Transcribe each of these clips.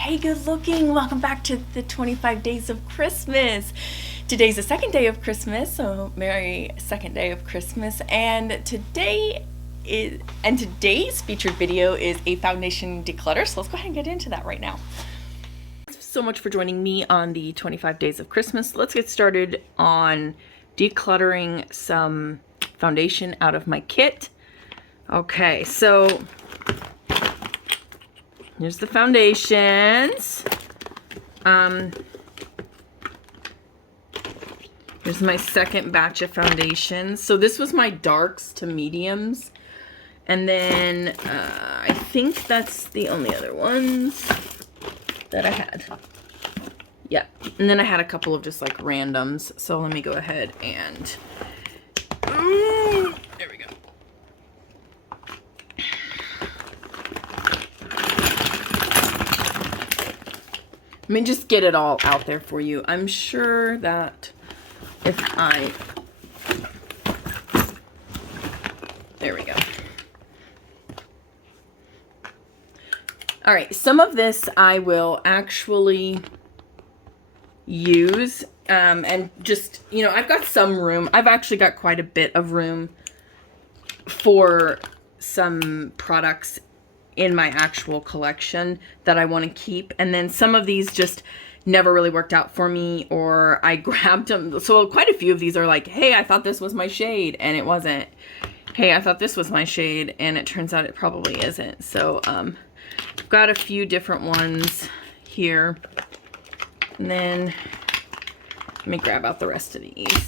Hey, good looking. Welcome back to the 25 days of Christmas. Today's the second day of Christmas, so merry second day of Christmas. And today's featured video is a foundation declutter. So let's go ahead and get into that right now. Thanks so much for joining me on the 25 days of Christmas. Let's get started on decluttering some foundation out of my kit. Okay, so here's the foundations. Here's my second batch of foundations. So this was my darks to mediums. And then I think that's the only other ones that I had. Yeah, and then I had a couple of just like randoms. So let me go ahead and... there we go. Let me just get it all out there for you. I'm sure that if I... There we go. All right, some of this I will actually use and just, you know, I've got some room. I've actually got quite a bit of room for some products in my actual collection that I want to keep, and then some of these just never really worked out for me, or I grabbed them. So quite a few of these are like, hey, I thought this was my shade and it wasn't. Hey, I thought this was my shade and it turns out it probably isn't. So I've got a few different ones here, and then let me grab out the rest of these.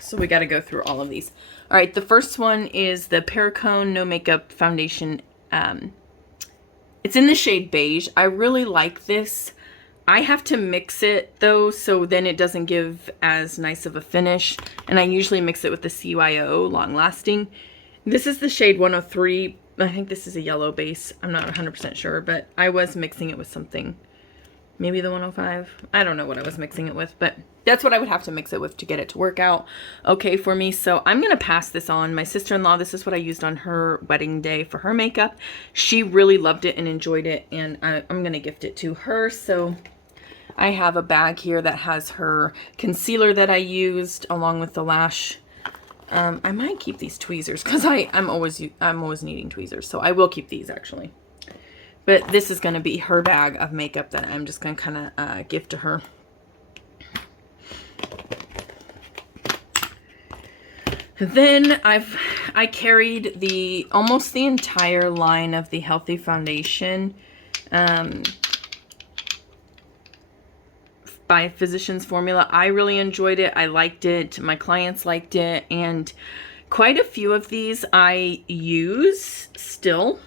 So we got to go through all of these. All right, the first one is the Pericone No Makeup Foundation. It's in the shade beige. I really like this. I have to mix it though, so then it doesn't give as nice of a finish. And I usually mix it with the CYO Long Lasting. This is the shade 103. I think this is a yellow base. I'm not 100% sure, but I was mixing it with something. Maybe the 105. I don't know what I was mixing it with, but that's what I would have to mix it with to get it to work out okay for me. So I'm going to pass this on. My sister-in-law, this is what I used on her wedding day for her makeup. She really loved it and enjoyed it, and I'm going to gift it to her. So I have a bag here that has her concealer that I used along with the lash. I might keep these tweezers because I'm always needing tweezers. So I will keep these actually. But this is going to be her bag of makeup that I'm just going to kind of gift to her. Then I carried almost the entire line of the Healthy Foundation by Physicians Formula. I really enjoyed it. I liked it. My clients liked it. And quite a few of these I use still.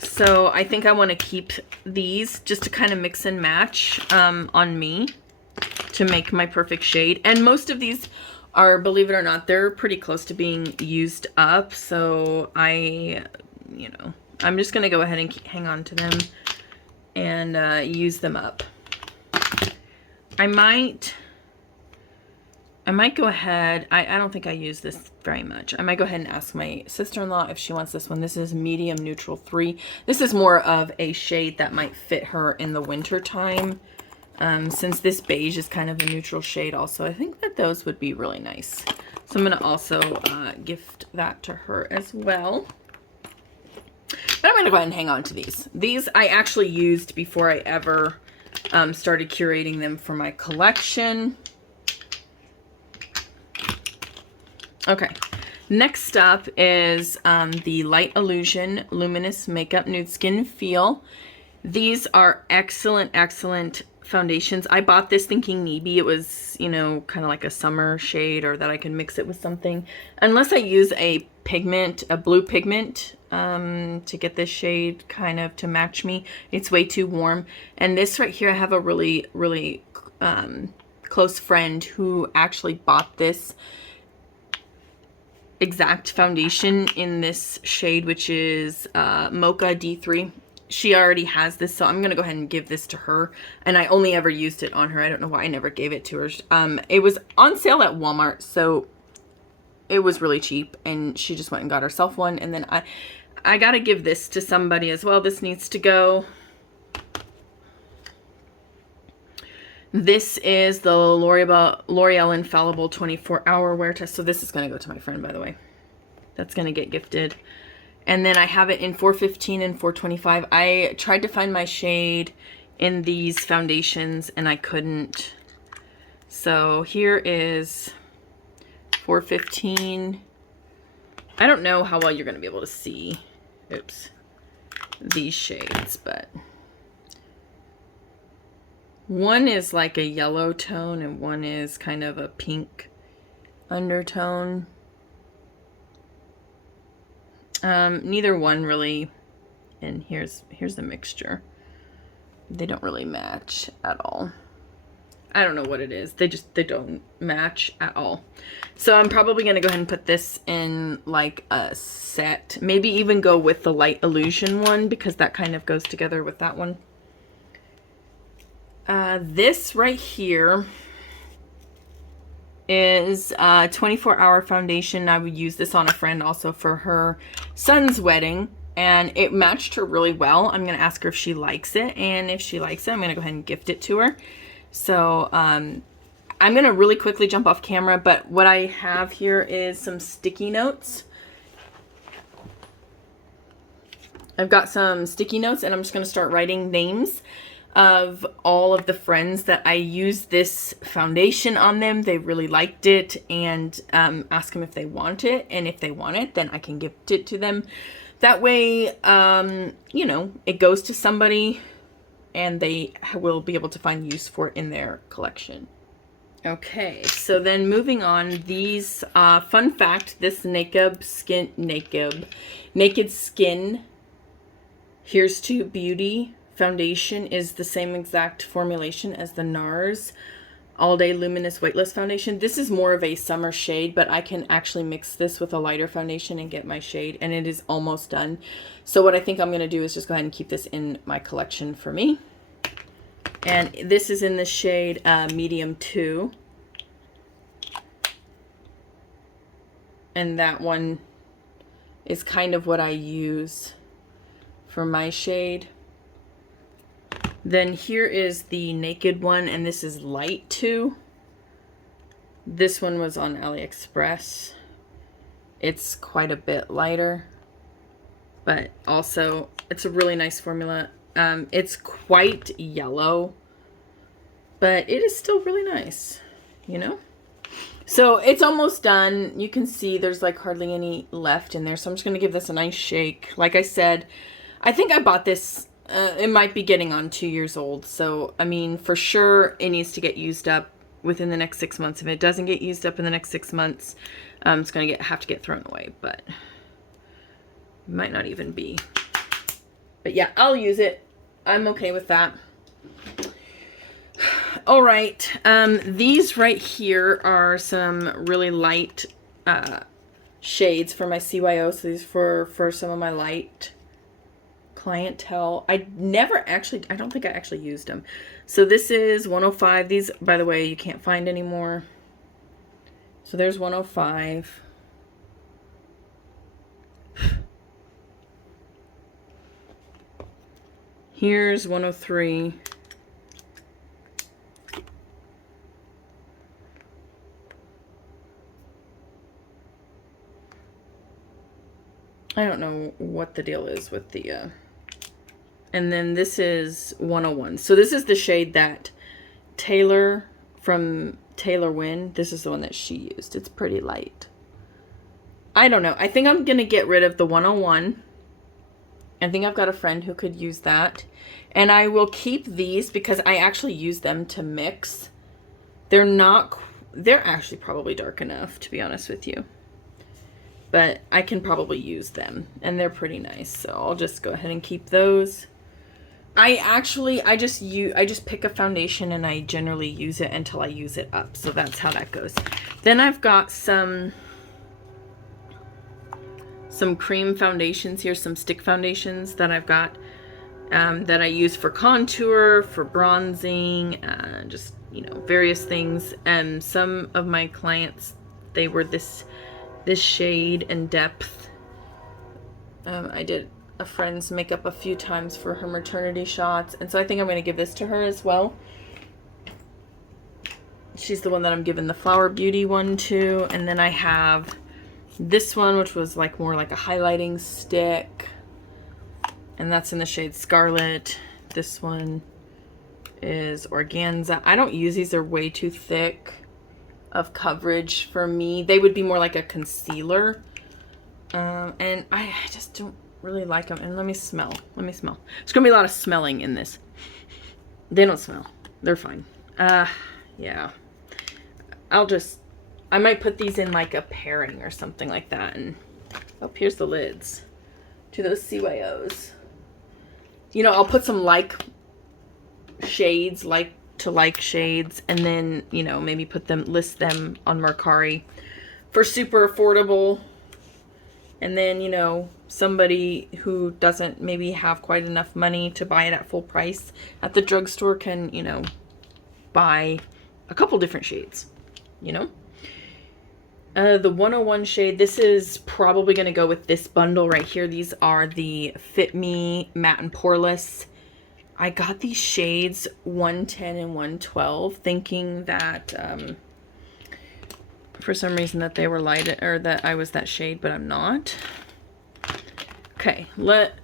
So I think I want to keep these just to kind of mix and match on me to make my perfect shade. And most of these are, believe it or not, they're pretty close to being used up. So I'm just going to go ahead and hang on to them and use them up. I might go ahead, I don't think I use this very much. I might go ahead and ask my sister-in-law if she wants this one. This is medium neutral 3. This is more of a shade that might fit her in the winter time. Since this beige is kind of a neutral shade also, I think that those would be really nice. So I'm going to also gift that to her as well. But I'm going to go ahead and hang on to these. These I actually used before I ever started curating them for my collection. Okay, next up is the Light Illusion Luminous Makeup Nude Skin Feel. These are excellent, excellent foundations. I bought this thinking maybe it was, you know, kind of like a summer shade, or that I could mix it with something. Unless I use a pigment, a blue pigment, to get this shade kind of to match me. It's way too warm. And this right here, I have a really, really close friend who actually bought this exact foundation in this shade, which is Mocha D3. She already has this, so I'm gonna go ahead and give this to her. And I only ever used it on her. I don't know why I never gave it to her. It was on sale at Walmart, so it was really cheap, and she just went and got herself one. And then I gotta give this to somebody as well. This needs to go. This is the L'Oreal Infallible 24-hour wear test. So this is gonna go to my friend, by the way. That's gonna get gifted. And then I have it in 415 and 425. I tried to find my shade in these foundations and I couldn't. So here is 415. I don't know how well you're going to be able to see, oops, these shades, but one is like a yellow tone and one is kind of a pink undertone. Neither one really, and here's the mixture. They don't really match at all. I don't know what it is. They don't match at all. So I'm probably going to go ahead and put this in like a set. Maybe even go with the Light Illusion one because that kind of goes together with that one. This right here is a 24-hour foundation. I would use this on a friend also for her son's wedding. And it matched her really well. I'm going to ask her if she likes it. And if she likes it, I'm going to go ahead and gift it to her. So I'm going to really quickly jump off camera, but what I have here is some sticky notes. I've got some sticky notes and I'm just going to start writing names of all of the friends that I used this foundation on them. They really liked it, and ask them if they want it. And if they want it, then I can gift it to them. That way, you know, it goes to somebody and they will be able to find use for it in their collection. Okay, so then moving on, these, fun fact, this Naked Skin Here's to Beauty foundation is the same exact formulation as the NARS All Day Luminous Weightless Foundation. This is more of a summer shade, but I can actually mix this with a lighter foundation and get my shade, and it is almost done. So what I think I'm going to do is just go ahead and keep this in my collection for me. And this is in the shade Medium 2. And that one is kind of what I use for my shade. Then here is the Naked one, and this is Light 2. This one was on AliExpress. It's quite a bit lighter, but also it's a really nice formula. It's quite yellow, but it is still really nice, you know? So it's almost done. You can see there's like hardly any left in there. So I'm just going to give this a nice shake. Like I said, I think I bought this, it might be getting on 2 years old. So, I mean, for sure it needs to get used up within the next 6 months. If it doesn't get used up in the next 6 months, it's going to have to get thrown away, but it might not even be. But yeah, I'll use it. I'm okay with that. All right, these right here are some really light shades for my CYO. So these for some of my light clientele. I don't think I actually used them. So this is 105. These, by the way, you can't find anymore. So there's 105. Here's 103. I don't know what the deal is with the, and then this is 101. So this is the shade that Taylor from Taylor Wynn, this is the one that she used. It's pretty light. I don't know. I think I'm going to get rid of the 101. I think I've got a friend who could use that. And I will keep these because I actually use them to mix. They're actually probably dark enough, to be honest with you. But I can probably use them, and they're pretty nice. So I'll just go ahead and keep those. I just pick a foundation and I generally use it until I use it up. So that's how that goes. Then I've got some cream foundations here, some stick foundations that I've got that I use for contour, for bronzing, just, you know, various things. And some of my clients, they were this this shade and depth. I did a friend's makeup a few times for her maternity shots, and so I think I'm going to give this to her as well. She's the one that I'm giving the Flower Beauty one to, and then I have this one, which was like more like a highlighting stick, and that's in the shade Scarlet. This one is Organza. I don't use these, they're way too thick of coverage for me. They would be more like a concealer, and I just don't really like them. And let me smell. There's gonna be a lot of smelling in this. They don't smell, they're fine. Yeah, I might put these in like a pairing or something like that. And oh, here's the lids to those CYOs. You know, I'll put some like shades, like to like shades, and then, you know, maybe list them on Mercari for super affordable. And then, you know, somebody who doesn't maybe have quite enough money to buy it at full price at the drugstore can, you know, buy a couple different shades, you know. The 101 shade, this is probably going to go with this bundle right here. These are the Fit Me Matte and Poreless. I got these shades 110 and 112 thinking that for some reason that they were light, or that I was that shade, but I'm not. Okay, let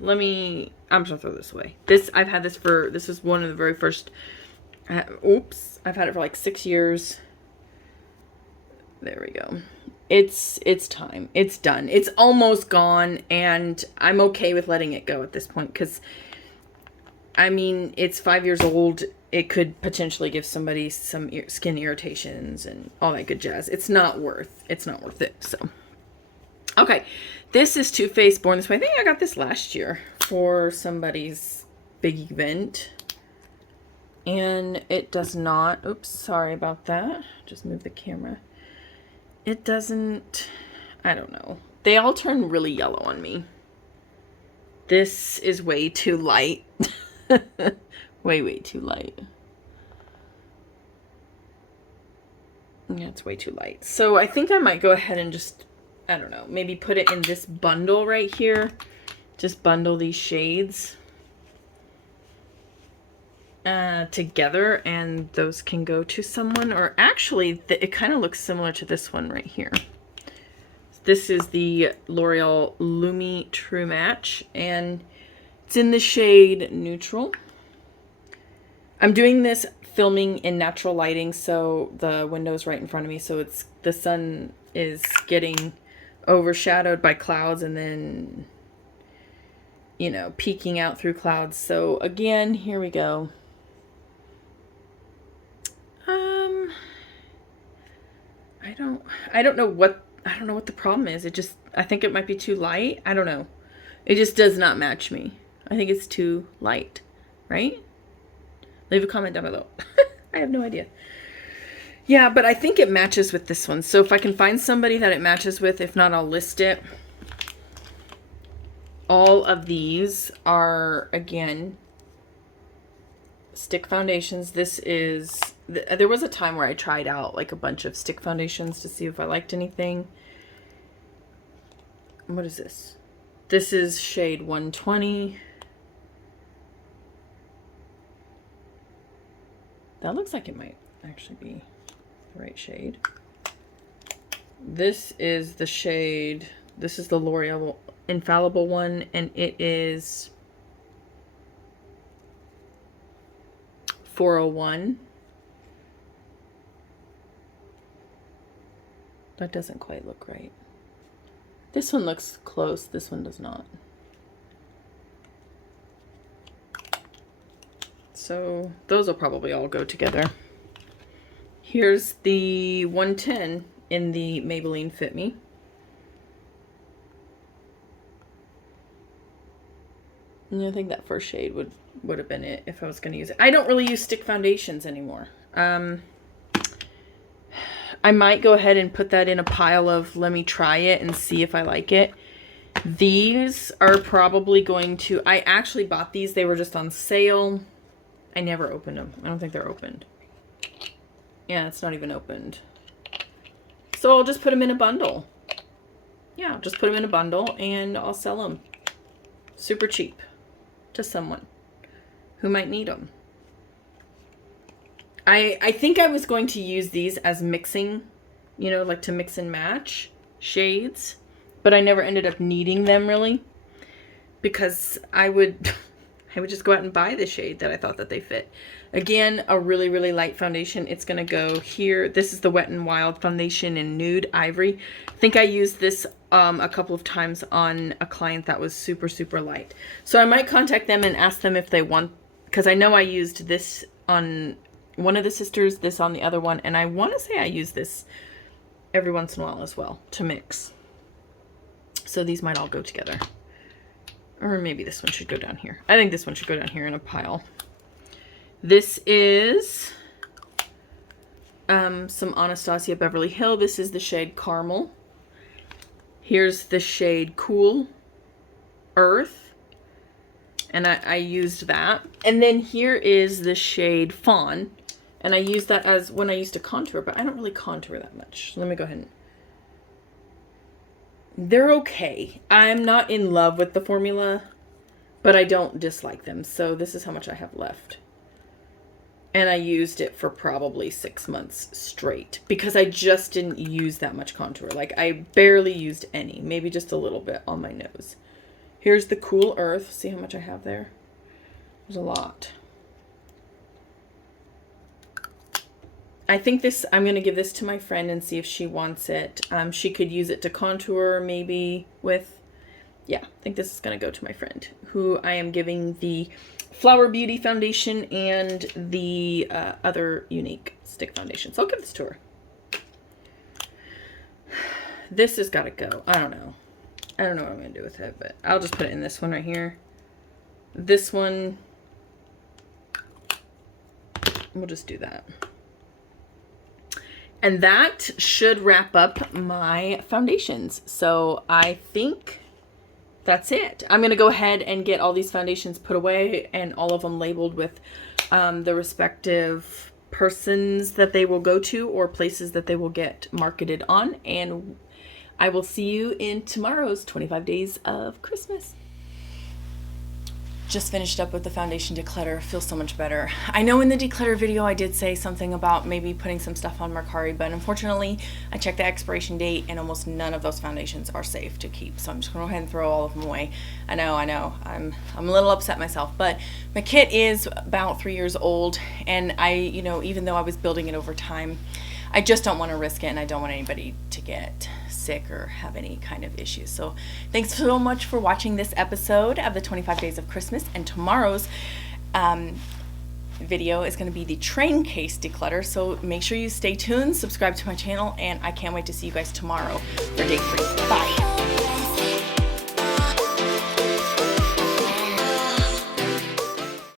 me, I'm just gonna throw this away. I've had this for, this is one of the very first, oops, I've had it for like 6 years. There we go. It's time. It's done. It's almost gone, and I'm okay with letting it go at this point, because I mean, it's 5 years old. It could potentially give somebody some skin irritations and all that good jazz. It's not worth it. So, okay. This is Too Faced Born This Way. I think I got this last year for somebody's big event. And it does not, oops, sorry about that. Just move the camera. It doesn't, I don't know. They all turn really yellow on me. This is way too light. way too light. Yeah, it's way too light. So I think I might go ahead and just, I don't know, maybe put it in this bundle right here. Just bundle these shades together, and those can go to someone. Or actually, it kind of looks similar to this one right here. This is the L'Oreal Lumi True Match, and it's in the shade Neutral. I'm doing this filming in natural lighting, so the window's right in front of me, so it's, the sun is getting overshadowed by clouds and then, you know, peeking out through clouds. So again, here we go. I don't know what the problem is. It just, I think it might be too light. I don't know. It just does not match me. I think it's too light, right? Leave a comment down below. I have no idea. Yeah, but I think it matches with this one. So if I can find somebody that it matches with, if not, I'll list it. All of these are, again, stick foundations. This is, there was a time where I tried out like a bunch of stick foundations to see if I liked anything. What is this? This is shade 120. That looks like it might actually be the right shade. This is the shade, this is the L'Oreal Infallible one, and it is 401. That doesn't quite look right. This one looks close, this one does not. So those will probably all go together. Here's the 110 in the Maybelline Fit Me. And I think that first shade would have been it if I was going to use it. I don't really use stick foundations anymore. I might go ahead and put that in a pile of let me try it and see if I like it. These are probably going to, I actually bought these. They were just on sale. I never opened them. I don't think they're opened. Yeah, it's not even opened. So I'll just put them in a bundle. yeah, I'll just put them in a bundle and I'll sell them super cheap to someone who might need them. I think I was going to use these as mixing, you know, like to mix and match shades, but I never ended up needing them really, because I would just go out and buy the shade that I thought that they fit. Again, a really, really light foundation. It's going to go here. This is the Wet n Wild foundation in Nude Ivory. I think I used this a couple of times on a client that was super, super light. So I might contact them and ask them if they want, because I know I used this on one of the sisters, this on the other one, and I want to say I use this every once in a while as well to mix. So these might all go together. Or maybe this one should go down here. I think this one should go down here in a pile. This is some Anastasia Beverly Hill. This is the shade Caramel. Here's the shade Cool Earth. And I used that. And then here is the shade Fawn. And I used that as when I used to contour, but I don't really contour that much. Let me go ahead and... They're okay. I'm not in love with the formula, but I don't dislike them. So this is how much I have left. And I used it for probably 6 months straight because I just didn't use that much contour. Like I barely used any, maybe just a little bit on my nose. Here's the Cool Earth. See how much I have there? There's a lot. I think this, I'm going to give this to my friend and see if she wants it. She could use it to contour maybe with, yeah, I think this is going to go to my friend who I am giving the Flower Beauty foundation and the other Unique stick foundation. So I'll give this to her. This has got to go. I don't know. I don't know what I'm going to do with it, but I'll just put it in this one right here. This one, we'll just do that. And that should wrap up my foundations. So I think that's it. I'm going to go ahead and get all these foundations put away and all of them labeled with the respective persons that they will go to or places that they will get marketed on. And I will see you in tomorrow's 25 Days of Christmas. Just finished up with the Foundation Declutter. Feels so much better. I know in the declutter video I did say something about maybe putting some stuff on Mercari, but unfortunately I checked the expiration date and almost none of those foundations are safe to keep. So I'm just gonna go ahead and throw all of them away. I know. I'm a little upset myself, but my kit is about 3 years old, and I, you know, even though I was building it over time, I just don't want to risk it, and I don't want anybody to get sick or have any kind of issues. So thanks so much for watching this episode of the 25 Days of Christmas, and tomorrow's video is going to be the train case declutter. So make sure you stay tuned, subscribe to my channel, and I can't wait to see you guys tomorrow for day 3. Bye.